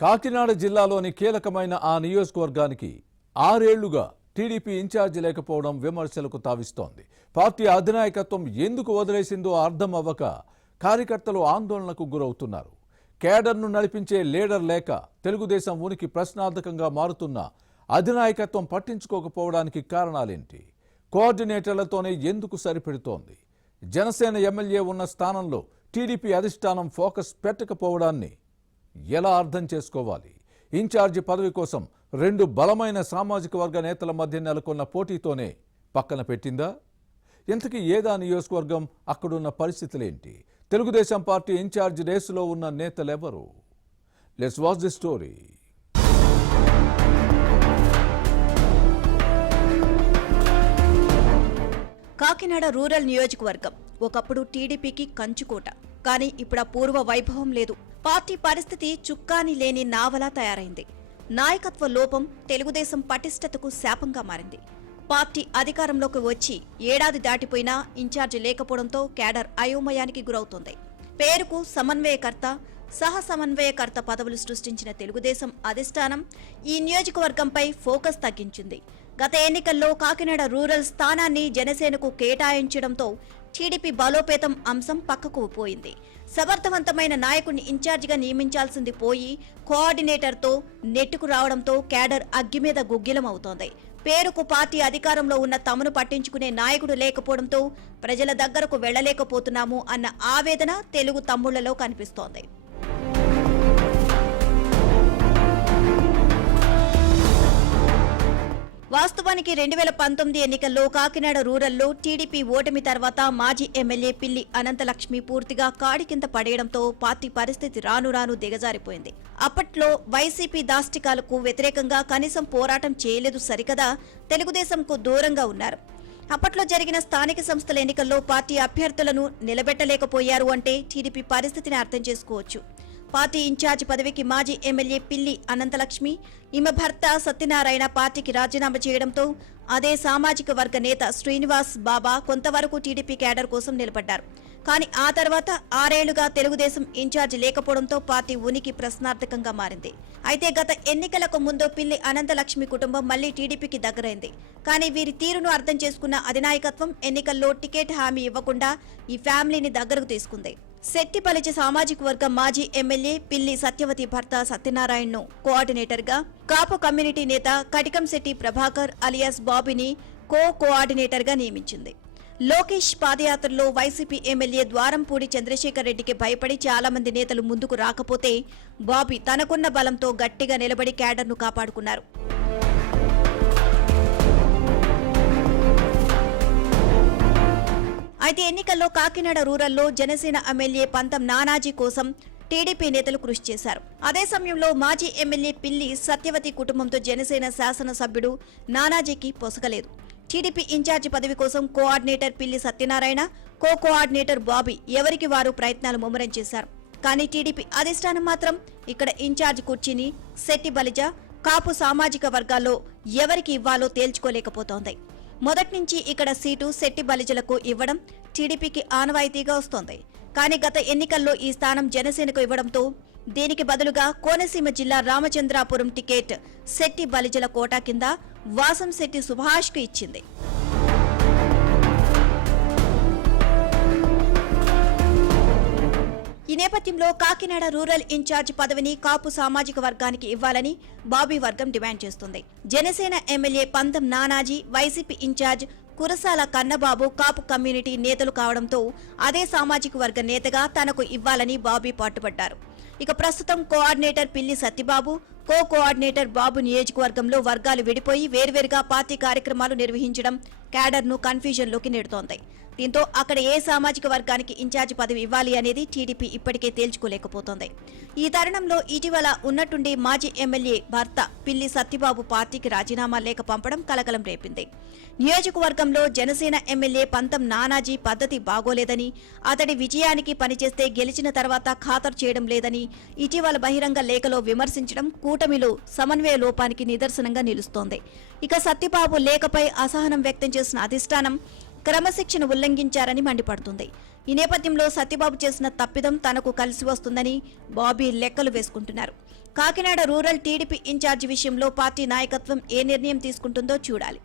కాకినాడ జిల్లాలోని కీలకమైన ఆ నియోజకవర్గానికి 6 ఏళ్లుగా టీడీపీ ఇన్ఛార్జి లేకపోవడం విమర్శలకు తావిస్తోంది. పార్టీ అధినాయకత్వం ఎందుకు వదిలేసిందో అర్థం అవ్వక కార్యకర్తలు ఆందోళనకు గురవుతున్నారు. కేడర్ను నడిపించే లీడర్ లేక తెలుగుదేశం ఉనికి ప్రశ్నార్థకంగా మారుతున్న అధినాయకత్వం పట్టించుకోకపోవడానికి కారణాలేంటి? కోఆర్డినేటర్లతోనే ఎందుకు సరిపెడుతోంది? జనసేన ఎమ్మెల్యే ఉన్న స్థానంలో టీడీపీ అధిష్టానం ఫోకస్ పెట్టకపోవడాన్ని ఎలా అర్థం చేసుకోవాలి? ఇన్ఛార్జి పదవి కోసం 2 బలమైన సామాజిక వర్గ నేతల మధ్య నెలకొన్న పోటీతోనే పక్కన పెట్టిందా? ఇంతకీ ఏదా నియోజకవర్గం? అక్కడున్న పరిస్థితులేంటి? తెలుగుదేశం పార్టీ ఇన్ఛార్జి రేసులో ఉన్న నేతలెవరు? Let's watch the story. Kakinada rural నియోజకవర్గం ఒకప్పుడు టీడీపీకి కంచుకోట. కానీ ఇప్పుడు ఆ పూర్వ వైభవం లేదు. పార్టీ పరిస్థితి చుక్కాని లేని నావలా తయారైంది. నాయకత్వ లోపం తెలుగుదేశం పటిష్టతకు శాపంగా మారింది. పార్టీ అధికారంలోకి వచ్చి ఏడాది దాటిపోయినా ఇన్ఛార్జి లేకపోవడంతో కేడర్ అయోమయానికి గురవుతోంది. పేరుకు సమన్వయకర్త, సహ సమన్వయకర్త పదవులు సృష్టించిన తెలుగుదేశం అధిష్టానం ఈ నియోజకవర్గంపై ఫోకస్ తగ్గించింది. గత ఎన్నికల్లో కాకినాడ రూరల్ స్థానాన్ని జనసేనకు కేటాయించడంతో టీడీపీ బలోపేతం అంశం పక్కకు పోయింది. సమర్థవంతమైన నాయకుడిని ఇన్ఛార్జిగా నియమించాల్సింది పోయి కోఆర్డినేటర్తో నెట్టుకు రావడంతో కేడర్ అగ్గి మీద గుగ్గిలమవుతోంది. పేరుకు పార్టీ అధికారంలో ఉన్న తమను పట్టించుకునే నాయకుడు లేకపోవడంతో ప్రజల దగ్గరకు వెళ్లలేకపోతున్నాము అన్న ఆవేదన తెలుగు తమ్ముళ్లలో కనిపిస్తోంది. వాస్తవానికి 2019 ఎన్నికల్లో కాకినాడ రూరల్లో టీడీపీ ఓటమి తర్వాత మాజీ ఎమ్మెల్యే పిల్లి అనంతలక్ష్మి పూర్తిగా కాడి కింద పడేయడంతో పార్టీ పరిస్థితి రాను రాను దిగజారిపోయింది. అప్పట్లో వైసీపీ దాష్టికాలకు వ్యతిరేకంగా కనీసం పోరాటం చేయలేదు సరికదా, తెలుగుదేశంకు దూరంగా ఉన్నారు. అప్పట్లో జరిగిన స్థానిక సంస్థల ఎన్నికల్లో పార్టీ అభ్యర్థులను నిలబెట్టలేకపోయారు అంటే టీడీపీ పరిస్థితిని అర్థం చేసుకోవచ్చు. పార్టీ ఇన్ఛార్జి పదవికి మాజీ ఎమ్మెల్యే పిల్లి అనంతలక్ష్మి, ఈమె భర్త సత్యనారాయణ పార్టీకి రాజీనామా చేయడంతో అదే సామాజిక వర్గ నేత శ్రీనివాస్ బాబా కొంతవరకు టీడీపీ కేడర్ కోసం నిలబడ్డారు. కానీ ఆ తర్వాత 6 ఏళ్లుగా తెలుగుదేశం ఇన్ఛార్జి లేకపోవడంతో పార్టీ ఉనికి ప్రశ్నార్థకంగా మారింది. అయితే గత ఎన్నికలకు ముందు పిల్లి అనంతలక్ష్మి కుటుంబం మళ్లీ టీడీపీకి దగ్గరైంది. కానీ వీరి తీరును అర్థం చేసుకున్న అధినాయకత్వం ఎన్నికల్లో టికెట్ హామీ ఇవ్వకుండా ఈ ఫ్యామిలీని దగ్గరకు తీసుకుంది. శెట్టిపల్లి సామాజిక వర్గం మాజీ ఎమ్మెల్యే పిల్లి సత్యవతి భర్త సత్యనారాయణను కోఆర్డినేటర్గా, కాపు కమ్యూనిటీ నేత కటికంశెట్టి ప్రభాకర్ అలియాస్ బాబీని కోఆర్డినేటర్గా నియమించింది. లోకేష్ పాదయాత్రలో వైసీపీ ఎమ్మెల్యే ద్వారంపూడి చంద్రశేఖర్ రెడ్డికి భయపడి చాలా మంది నేతలు ముందుకు రాకపోతే బాబీ తనకున్న బలంతో గట్టిగా నిలబడి కేడర్ను కాపాడుకున్నారు. అయితే ఎన్నికల్లో కాకినాడ రూరల్లో జనసేన ఎమ్మెల్యే పంతం నానాజీ కోసం టీడీపీ నేతలు కృషి చేశారు. అదే సమయంలో మాజీ ఎమ్మెల్యే పిల్లి సత్యవతి కుటుంబంతో జనసేన శాసనసభ్యుడు నానాజీకి పొసగలేదు. టీడీపీ ఇన్ఛార్జి పదవి కోసం కోఆర్డినేటర్ పిల్లి సత్యనారాయణ, కోఆర్డినేటర్ బాబీ ఎవరికి వారు ప్రయత్నాలు ముమ్మరం చేశారు. కానీ టీడీపీ అధిష్టానం మాత్రం ఇక్కడ ఇన్ఛార్జి కుర్చీని శెట్టి బలిజ, కాపు సామాజిక వర్గాల్లో ఎవరికి ఇవ్వాలో తేల్చుకోలేకపోతోంది. మొదటి నుంచి ఇక్కడ సీటు శెట్టి బలిజలకు ఇవ్వడం టీడీపీకి ఆనవాయితీగా వస్తోంది. కానీ గత ఎన్నికల్లో ఈ స్థానం జనసేనకు ఇవ్వడంతో దీనికి బదులుగా కోనసీమ జిల్లా రామచంద్రాపురం టికెట్ శెట్టి బలిజల కోటా కింద వాసంశెట్టి సుభాష్కు ఇచ్చింది. ఈ నేపథ్యంలో కాకినాడ రూరల్ ఇన్ఛార్జ్ పదవిని కాపు సామాజిక వర్గానికి ఇవ్వాలని బాబీ వర్గం డిమాండ్ చేస్తుంది. జనసేన ఎమ్మెల్యే పంతం నానాజీ, వైసీపీ ఇన్ఛార్జ్ కురసాల కన్నబాబు కాపు కమ్యూనిటీ నేతలు కావడంతో అదే సామాజిక వర్గ నేతగా తనకు ఇవ్వాలని బాబీ పట్టుబట్టారు. ఇక ప్రస్తుతం కోఆర్డినేటర్ పిల్లి సత్యబాబు, కోఆర్డినేటర్ బాబు నియోజకవర్గంలో వర్గాలు విడిపోయి వేర్వేరుగా పార్టీ కార్యక్రమాలు నిర్వహించడం కేడర్ను కన్ఫ్యూజన్లోకి నెడుతోంది. దీంతో అక్కడ ఏ సామాజిక వర్గానికి ఇన్ఛార్జి పదవి ఇవ్వాలి అనేది టీడీపీ ఇప్పటికే తేల్చుకోలేకపోతోంది. ఈ తరుణంలో ఇటీవల ఉన్నట్టుండి మాజీ ఎమ్మెల్యే భర్త పిల్లి సత్యబాబు పార్టీకి రాజీనామా లేఖ పంపడం కలకలం రేపింది. నియోజకవర్గంలో జనసేన ఎమ్మెల్యే పంతం నానాజీ పద్ధతి బాగోలేదని, అతడి విజయానికి పనిచేస్తే గెలిచిన తర్వాత ఖాతరు చేయడం లేదని ఇటీవల బహిరంగ లేఖలో విమర్శించడం కూటమిలో సమన్వయ లోపానికి నిదర్శనంగా నిలుస్తోంది. ఇక సత్యబాబు లేఖపై అసహనం వ్యక్తం చేసిన అధిష్టానం క్రమశిక్షణ ఉల్లంఘించారని మండిపడుతుంది. ఈ నేపథ్యంలో సత్యబాబు చేసిన తప్పిదం తనకు కలిసి వస్తుందని బాబీ లెక్కలు వేసుకుంటున్నారు. కాకినాడ రూరల్ టీడీపీ ఇన్ఛార్జి విషయంలో పార్టీ నాయకత్వం ఏ నిర్ణయం తీసుకుంటుందో చూడాలి.